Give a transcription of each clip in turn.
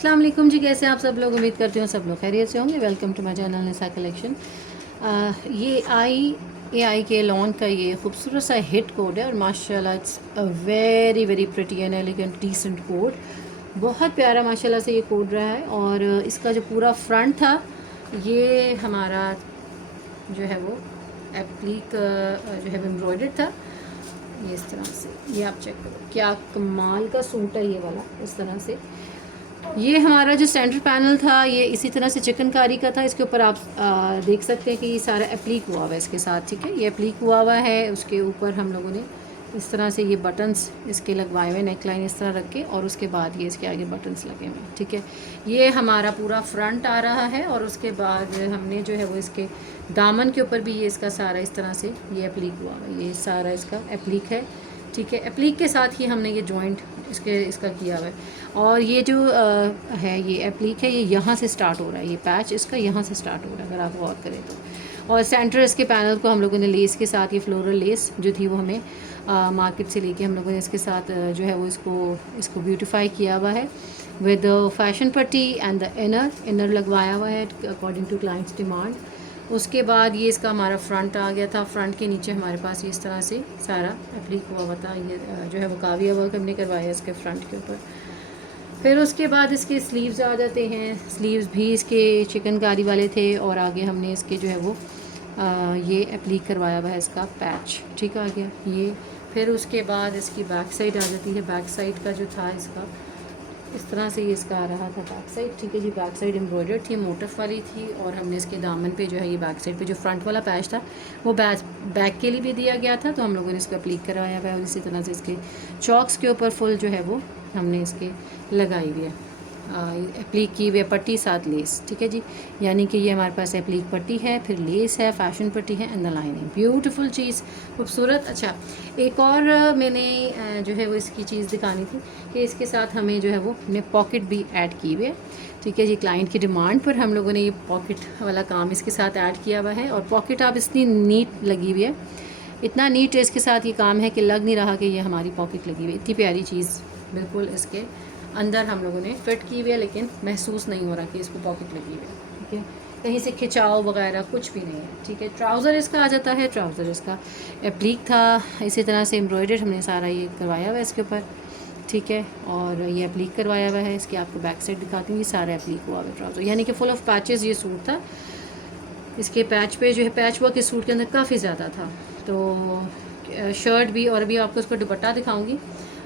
अस्सलाम वालेकुम जी, कैसे हैं आप सब लोग। उम्मीद करती हूँ सब लोग खैरियत से होंगे। Welcome to my channel Nisa collection. ये आई के लॉन का ये खूबसूरत सा हिट कोड है और माशाल्लाह it's a very very pretty and elegant decent co-ord. बहुत प्यारा माशाल्लाह से ये कोड रहा है। और इसका जो पूरा फ्रंट था ये हमारा जो है वो एप्लिक जो है वो एम्ब्रॉयडर्ड था। ये इस तरह से, ये आप चेक करो क्या कमाल का सूट है ये वाला। इस तरह से ये हमारा जो सेंटर पैनल था ये इसी तरह से चिकनकारी का था। इसके ऊपर आप देख सकते हैं कि ये सारा एप्लीक हुआ हुआ है इसके साथ। ठीक है, ये एप्लीक हुआ हुआ है। उसके ऊपर हम लोगों ने इस तरह से ये बटन्स इसके लगवाए हुए, नेक लाइन इस तरह रख के, और उसके बाद ये इसके आगे बटन्स लगे हुए हैं। ठीक है, ये हमारा पूरा फ्रंट आ रहा है। और उसके बाद हमने जो है वो इसके दामन के ऊपर भी ये इसका सारा इस तरह से ये एप्लीक हुआ हुआ है। ये सारा इसका एप्लीक है। ठीक है, एप्लीक के साथ ही हमने ये जॉइंट इसका किया हुआ है। और ये जो है ये एप्लीक है, ये यहाँ से स्टार्ट हो रहा है। ये पैच इसका यहाँ से स्टार्ट हो रहा है अगर आप गौर करें तो। और सेंटर इसके पैनल को हम लोगों ने लेस के साथ, ये फ्लोरल लेस जो थी वो हमें मार्केट से लेके हम लोगों ने इसके साथ जो है वो इसको ब्यूटिफाई किया हुआ है विद फैशन पट्टी एंड द इनर लगवाया हुआ है अकॉर्डिंग टू क्लाइंट्स डिमांड। उसके बाद ये इसका हमारा फ्रंट आ गया था। फ्रंट के नीचे हमारे पास ये इस तरह से सारा एप्लीक हुआ हुआ था। ये जो है वो काविया वर्क हमने करवाया इसके फ्रंट के ऊपर। फिर उसके बाद इसके स्लीव्स आ जाते हैं। स्लीव्स भी इसके चिकनकारी वाले थे और आगे हमने इसके जो है वो ये एप्लीक करवाया हुआ है इसका पैच। ठीक आ गया ये। फिर उसके बाद इसकी बैक साइड आ जाती है। बैक साइड का जो था इसका इस तरह से ये इसका आ रहा था बैक साइड। ठीक है जी, बैक साइड एम्ब्रॉयडर्ड थी, मोटिफ वाली थी। और हमने इसके दामन पे जो है ये बैक साइड पे जो फ्रंट वाला पैच था वो बैक के लिए भी दिया गया था, तो हम लोगों ने इसको अप्लीक करवाया हुआ है। और इसी तरह से इसके चॉक्स के ऊपर फुल जो है वो हमने इसके लगाई हुई है एप्लीक की हुई पट्टी साथ लेस। ठीक है जी, यानी कि ये हमारे पास एप्लीक पट्टी है, फिर लेस है, फैशन पट्टी है एंड द लाइनिंग। ब्यूटीफुल चीज़, खूबसूरत। अच्छा, एक और मैंने जो है वो इसकी चीज़ दिखानी थी कि इसके साथ हमें जो है वो ने पॉकेट भी ऐड की हुई है। ठीक है जी, क्लाइंट की डिमांड पर हम लोगों ने ये पॉकेट वाला काम इसके साथ ऐड किया हुआ है। और पॉकेट आप इतनी नीट लगी हुई है, इतना नीट इसके साथ ये काम है कि लग नहीं रहा कि ये हमारी पॉकेट लगी हुई है। इतनी प्यारी चीज़ बिल्कुल इसके अंदर हम लोगों ने फिट की हुई है, लेकिन महसूस नहीं हो रहा कि इसको पॉकेट लगी हुई है। ठीक है, कहीं से खिंचाव वगैरह कुछ भी नहीं है। ठीक है, ट्राउज़र इसका आ जाता है। ट्राउज़र इसका एप्लीक था, इसी तरह से एम्ब्रॉयडर्ड हमने सारा ये करवाया हुआ है इसके ऊपर। ठीक है, और ये एप्लीक करवाया हुआ है। इसकी आपको बैक साइड दिखाती हूँ, ये सारा एप्लीक हुआ हुआ है ट्राउज़र, यानी कि फुल ऑफ पैचेस ये सूट था। इसके पैच पे जो है पैच वर्क इस सूट के अंदर काफ़ी ज़्यादा था। तो शर्ट भी, और अभी आपको इसका दुपट्टा दिखाऊंगी।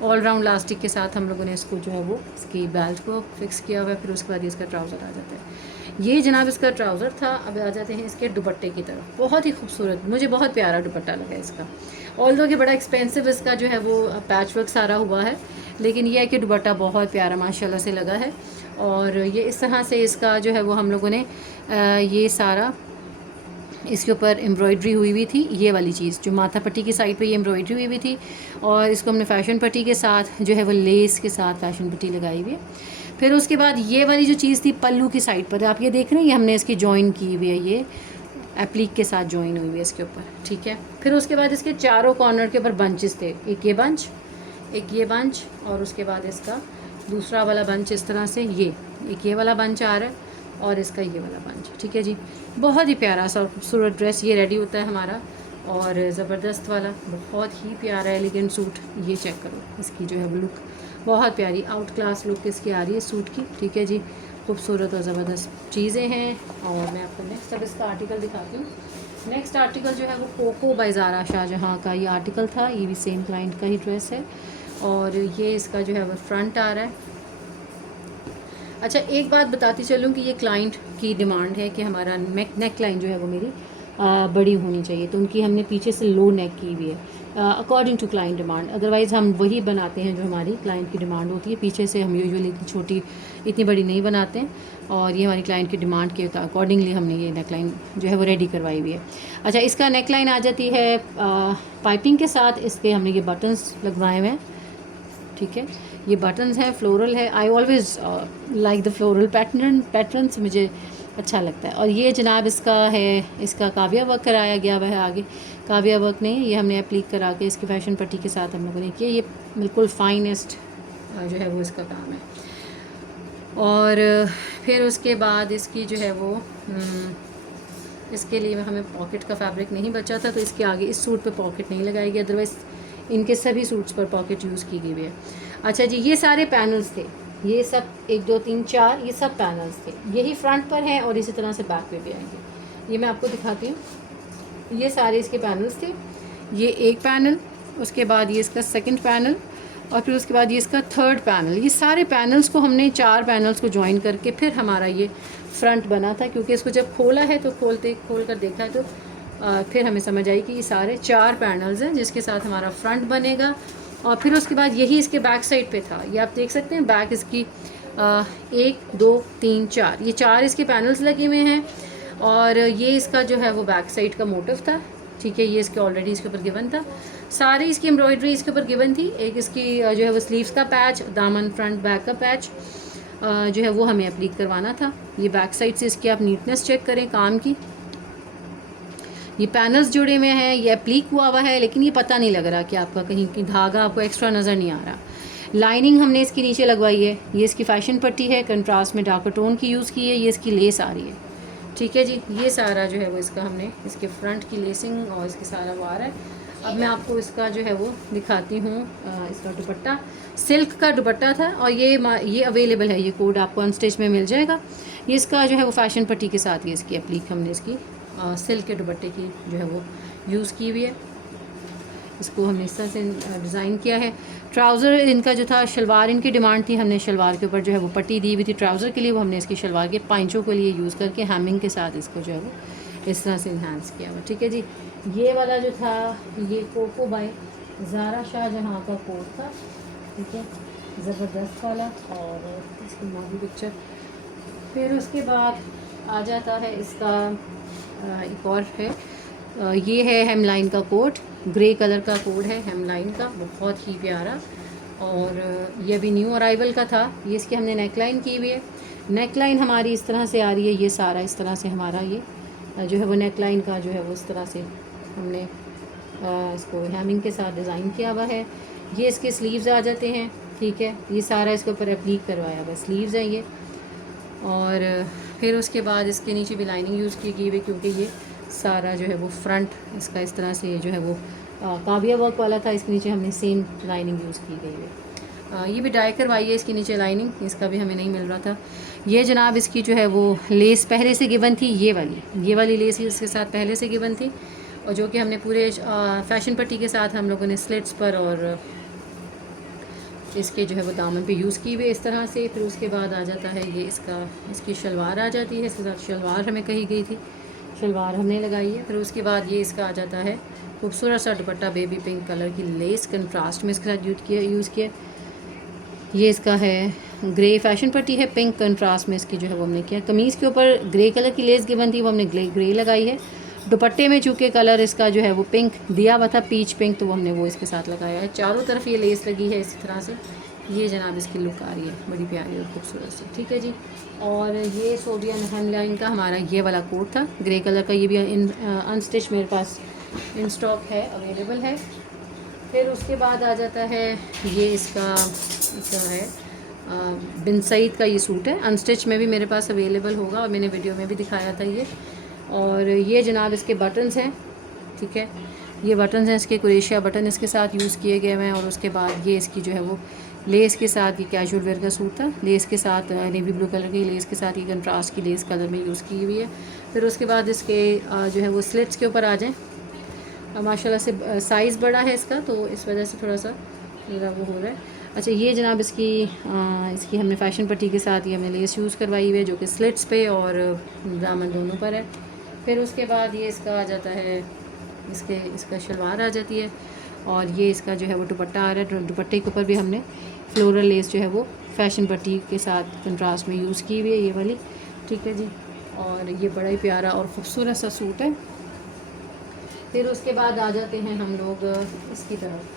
ऑल राउंड लास्टिक के साथ हम लोगों ने इसको जो है वो इसकी बेल्ट को फिक्स किया हुआ है। फिर उसके बाद इसका ट्राउज़र आ जाता है। ये जनाब इसका ट्राउज़र था। अब आ जाते हैं इसके दुपट्टे की तरफ। बहुत ही खूबसूरत, मुझे बहुत प्यारा दुपट्टा लगा इसका। ऑल्दो कि बड़ा एक्सपेंसिव इसका जो है वो पैच वर्क सारा हुआ है, लेकिन यह है कि दुपट्टा बहुत प्यारा माशाल्लाह से लगा है। और ये इस तरह से इसका जो है वो हम लोगों ने ये सारा इसके ऊपर एम्ब्रॉयडरी हुई थी। ये वाली चीज़ जो माथा पट्टी की साइड पे ये एम्ब्रॉयडरी हुई थी, और इसको हमने फैशन पट्टी के साथ जो है वो लेस के साथ फैशन पट्टी लगाई हुई है। फिर उसके बाद ये वाली जो चीज़ थी पल्लू की साइड पर, आप ये देख रहे हैं, ये हमने इसकी जॉइन की हुई है, ये एप्लीक के साथ जॉइन हुई हुई है इसके ऊपर। ठीक है, फिर उसके बाद इसके चारों कॉर्नर के ऊपर बंचेस थे। एक ये बंच, एक ये बंच, और उसके बाद इसका दूसरा वाला बंच इस तरह से, ये एक ये वाला बंच आ रहा है, और इसका ये वाला बंच। ठीक है जी, बहुत ही प्यारा सा और खूबसूरत ड्रेस ये रेडी होता है हमारा। और ज़बरदस्त वाला बहुत ही प्यारा एलिगेंट सूट। ये चेक करो, इसकी जो है वो लुक बहुत प्यारी आउट क्लास लुक इसकी आ रही है सूट की। ठीक है जी, खूबसूरत और ज़बरदस्त चीज़ें हैं। और मैं आपको नेक्स्ट अब इसका आर्टिकल दिखाती हूँ। नेक्स्ट आर्टिकल जो है वो कोको बाय ज़ारा शाहजहाँ का ये आर्टिकल था। ये भी सेम क्लाइंट का ही ड्रेस है, और ये इसका जो है वो फ्रंट आ रहा है। अच्छा, एक बात बताती चलूँ कि ये क्लाइंट की डिमांड है कि हमारा नेक लाइन जो है वो मेरी बड़ी होनी चाहिए, तो उनकी हमने पीछे से लो नेक की हुई है according to client demand. Otherwise हम वही बनाते हैं जो हमारी क्लाइंट की डिमांड होती है। पीछे से हम यूजुअली इतनी छोटी, इतनी बड़ी नहीं बनाते हैं, और ये हमारी क्लाइंट की डिमांड के अकॉर्डिंगली हमने ये नेक लाइन जो है वो रेडी करवाई हुई है। अच्छा, इसका नेक लाइन आ जाती है पाइपिंग के साथ। इसके हमने ये बटन्स लगवाए हुए हैं। ठीक है, ये बटन्स हैं, फ्लोरल है। I always like the floral patterns, मुझे अच्छा लगता है। और ये जनाब इसका है, इसका काविया वर्क कराया गया हुआ है आगे। काविया वर्क नहीं, ये हमने एप्लीक करा के इसकी फैशन पट्टी के साथ हम लोगों ने किया। ये बिल्कुल फाइनेस्ट जो है वो इसका काम है। और फिर उसके बाद इसकी जो है वो इसके लिए हमें पॉकेट का फैब्रिक नहीं बचा था, तो इसके आगे इस सूट पे पॉकेट नहीं लगाई गई, अदरवाइज़ इनके सभी सूट्स पर पॉकेट यूज़ की गई है। अच्छा जी, ये सारे पैनल्स थे, ये सब 1 2 3 4 ये सब पैनल्स थे, यही फ्रंट पर हैं और इसी तरह से बैक पे भी आएंगे। ये मैं आपको दिखाती हूँ, ये सारे इसके पैनल्स थे, ये एक पैनल, उसके बाद ये इसका सेकंड पैनल, और फिर उसके बाद ये इसका थर्ड पैनल। ये सारे पैनल्स को हमने 4 पैनल्स को ज्वाइन करके फिर हमारा ये फ्रंट बना था, क्योंकि इसको जब खोला है तो खोल कर देखा है तो फिर हमें समझ आई कि ये सारे 4 पैनल्स हैं जिसके साथ हमारा फ्रंट बनेगा। और फिर उसके बाद यही इसके बैक साइड पे था, ये आप देख सकते हैं बैक इसकी 1 2 3 4 ये 4 इसके पैनल्स लगे हुए हैं, और ये इसका जो है वो बैक साइड का मोटिव था। ठीक है, ये इसके ऑलरेडी इसके ऊपर गिवन था, सारी इसकी एम्ब्रॉयडरी इसके ऊपर गिवन थी। एक इसकी जो है वो स्लीव्स का पैच, दामन फ्रंट बैक का पैच जो है वो हमें अप्लीक करवाना था। ये बैक साइड से इसकी आप नीटनेस चेक करें काम की, ये पैनल्स जुड़े हुए हैं, ये अप्लीक हुआ हुआ है, लेकिन ये पता नहीं लग रहा कि आपका कहीं की धागा आपको एक्स्ट्रा नज़र नहीं आ रहा। लाइनिंग हमने इसके नीचे लगवाई है, ये इसकी फैशन पट्टी है, कंट्रास्ट में डार्कर टोन की यूज़ की है, ये इसकी लेस आ रही है। ठीक है जी, ये सारा जो है वो इसका हमने इसके फ्रंट की लेसिंग और इसके सारा वो आ रहा है। अब मैं आपको इसका जो है वो दिखाती हूँ। इसका दुपट्टा सिल्क का दुपट्टा था, और ये अवेलेबल है, ये कोड आपको अनस्टिच में मिल जाएगा। ये इसका जो है वो फैशन पट्टी के साथ ही इसकी अप्लीक हमने इसकी सिल्क के दुपट्टे की जो है वो यूज़ की हुई है। इसको हमने इस तरह से डिज़ाइन किया है। ट्राउज़र इनका जो था, शलवार इनकी डिमांड थी, हमने शलवार के ऊपर जो है वो पट्टी दी हुई थी ट्राउज़र के लिए, वो हमने इसकी शलवार के पाइंचों के लिए यूज़ करके हैमिंग के साथ इसको जो है वो इस तरह से इन्हांस किया हुआ। ठीक है जी, ये वाला जो था ये कोको बाय ज़ारा शाहजहाँ का कोट था। ठीक है, ज़बरदस्त वाला, और इसकी मॉडल पिक्चर। फिर उसके बाद आ जाता है इसका एक और है, ये है हेमलाइन का कोट, ग्रे कलर का कोड है हेमलाइन का, बहुत ही प्यारा, और ये अभी न्यू अराइवल का था। ये इसकी हमने नेकलाइन की हुई है, नेकलाइन हमारी इस तरह से आ रही है, ये सारा इस तरह से हमारा ये जो है वो नेकलाइन का जो है वो इस तरह से हमने इसको हैमिंग के साथ डिज़ाइन किया हुआ है। ये इसके स्लीव्स आ जाते हैं। ठीक है, ये सारा इसके ऊपर एप्लीक करवाया हुआ स्लीव्स हैं ये, और फिर उसके बाद इसके नीचे भी लाइनिंग यूज़ की गई है, क्योंकि ये सारा जो है वो फ्रंट इसका इस तरह से जो है वो काविया वर्क वाला था, इसके नीचे हमने सेम लाइनिंग यूज़ की गई है। ये भी डाई करवाई है इसके नीचे लाइनिंग, इसका भी हमें नहीं मिल रहा था। ये जनाब इसकी जो है वो लेस पहले से गिवन थी, ये वाली लेस इसके साथ पहले से गिवन थी, और जो कि हमने पूरे फैशन पट्टी के साथ हम लोगों ने स्लिट्स पर और इसके जो है वो दामन पे यूज़ की हुई इस तरह से। फिर उसके बाद आ जाता है ये इसकी शलवार आ जाती है, इसके साथ शलवार हमें कही गई थी, शलवार हमने लगाई है। फिर उसके बाद ये इसका आ जाता है खूबसूरत सा दुपट्टा, बेबी पिंक कलर की लेस कंट्रास्ट में इसके साथ यूज़ किया। ये इसका है ग्रे फैशन पट्टी है, पिंक कंट्रास्ट में इसकी जो है वो हमने किया। कमीज़ के ऊपर ग्रे कलर की लेस गिवन थी, वो हमने ग्रे लगाई है। दुपट्टे में चूँकि कलर इसका जो है वो पिंक दिया हुआ था, पीच पिंक, तो वो हमने वो इसके साथ लगाया है। चारों तरफ ये लेस लगी है इसी तरह से। ये जनाब इसकी लुक आ रही है बड़ी प्यारी और खूबसूरत सी। ठीक है जी, और ये सोडियम हेमलाइन का हमारा ये वाला कोट था ग्रे कलर का, ये भी अनस्टिच मेरे पास इन स्टॉक है, अवेलेबल है। फिर उसके बाद आ जाता है ये इसका है बिन सईद का ये सूट है, अनस्टिच में भी मेरे पास अवेलेबल होगा, और मैंने वीडियो में भी दिखाया था ये। और ये जनाब इसके बटन्स हैं। ठीक है, ये बटन्स हैं इसके, कुरेशिया बटन इसके साथ यूज़ किए गए हैं। और उसके बाद ये इसकी जो है वो लेस के साथ, ये कैजुअल वेयर का सूट था, लेस के साथ नेवी ब्लू कलर की लेस के साथ, ये कंट्रास्ट की लेस कलर में यूज़ की हुई है। फिर उसके बाद इसके जो है वो स्लिट्स के ऊपर आ जाएँ, माशाल्लाह से साइज़ बड़ा है इसका, तो इस वजह से थोड़ा सा मेरा वो हो रहा है। अच्छा, ये जनाब इसकी हमने फैशन पट्टी के साथ ये हमने लेस यूज़ करवाई हुई है, जो कि स्लिट्स पे और दामन दोनों पर है। फिर उसके बाद ये इसका आ जाता है, इसका शलवार आ जाती है, और ये इसका जो है वो दुपट्टा आ रहा है। दुपट्टे के ऊपर भी हमने फ्लोरल लेस जो है वो फैशन पट्टी के साथ कंट्रास्ट में यूज़ की हुई है, ये वाली। ठीक है जी, और ये बड़ा ही प्यारा और ख़ूबसूरत सा सूट है। फिर उसके बाद आ जाते हैं हम लोग इसकी तरफ।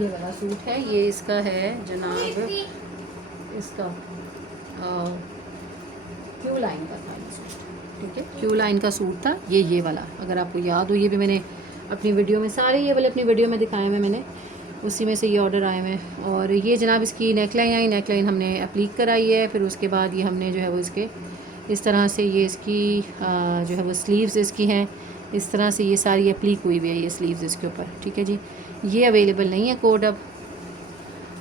ये वाला सूट है, ये इसका है जनाब, इसका क्यू लाइन का था ये सूट। ठीक है, क्यू लाइन का सूट था ये वाला, अगर आपको याद हो, ये भी मैंने अपनी वीडियो में, सारे ये वाले अपनी वीडियो में दिखाए हुए मैंने। उसी में से ये ऑर्डर आए हुए हैं। और ये जनाब इसकी नेकलाइन आई, नेकलाइन हमने एप्लीक कराई है। फिर उसके बाद ये हमने जो है वो इसके इस तरह से ये इसकी जो है वो स्लीव्स इसकी हैं, इस तरह से ये सारी एप्लीक हुई हुई है ये स्लीव्स इसके ऊपर, ठीक है जी। ये अवेलेबल नहीं है कोड अब।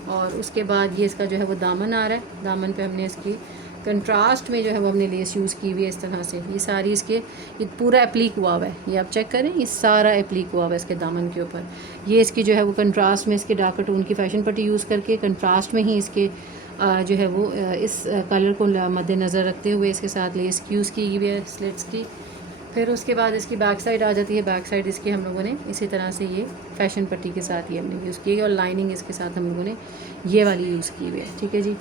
और उसके बाद ये इसका जो है वो दामन आ रहा है, दामन पे हमने इसकी कंट्रास्ट में जो है वो हमने लेस यूज़ की हुई है इस तरह से। ये सारी इसके ये पूरा एप्लीक हुआ हुआ है, ये आप चेक करें, ये सारा एप्लीक हुआ हुआ है इसके दामन के ऊपर। ये इसकी जो है वो कंट्रास्ट में इसके डार्क टोन की फैशन पट्टी यूज़ करके कंट्रास्ट में ही इसके जो है वो इस कलर को मद्देनज़र रखते हुए इसके साथ लेस यूज़ की हुई है स्लिट्स की। फिर उसके बाद इसकी बैक साइड आ जाती है। बैक साइड इसकी हम लोगों ने इसी तरह से ये फैशन पट्टी के साथ ये हमने यूज़ की है और लाइनिंग इसके साथ हम लोगों ने ये वाली यूज़ की हुई है, ठीक है जी।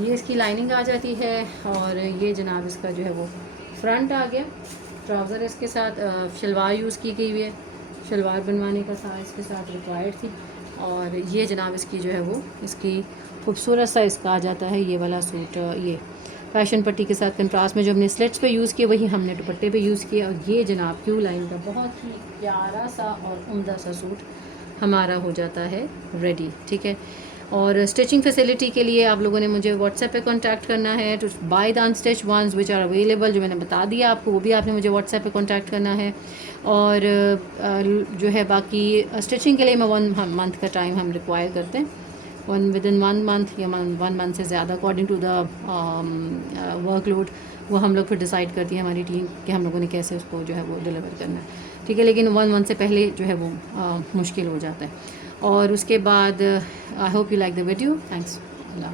ये इसकी लाइनिंग आ जाती है। और ये जनाब इसका जो है वो फ्रंट आ गया। ट्राउज़र इसके साथ शलवार यूज़ की गई हुई है, शलवार बनवाने का था इसके साथ रिक्वायर्ड थी। और ये जनाब इसकी जो है वो इसकी खूबसूरत सा इसका आ जाता है ये वाला सूट। ये फैशन पट्टी के साथ कंट्रास्ट में जो हमने स्लिट्स पे यूज़ किए वही हमने दुपट्टे पे यूज़ किया। और ये जनाब क्यू लाइन का बहुत ही प्यारा सा और उम्दा सा सूट हमारा हो जाता है रेडी, ठीक है। और स्टिचिंग फैसिलिटी के लिए आप लोगों ने मुझे व्हाट्सएप पे कांटेक्ट करना है to buy the unstitch ones which are available, जो मैंने बता दिया आपको, वो भी आपने मुझे व्हाट्सएप पे कांटेक्ट करना है। और जो है बाकी स्टिचिंग के लिए मैं 1 मंथ का टाइम हम रिक्वायर करते हैं, विद इन 1 मंथ या 1 मंथ से ज़्यादा अकॉर्डिंग टू द वर्कलोड, वो हम लोग फिर डिसाइड करती है हमारी टीम कि हम लोगों ने कैसे उसको जो है वो डिलीवर करना है, ठीक है। लेकिन 1 मंथ से पहले जो है वो मुश्किल हो जाता है। और उसके बाद I hope you like the video, thanks, Allah.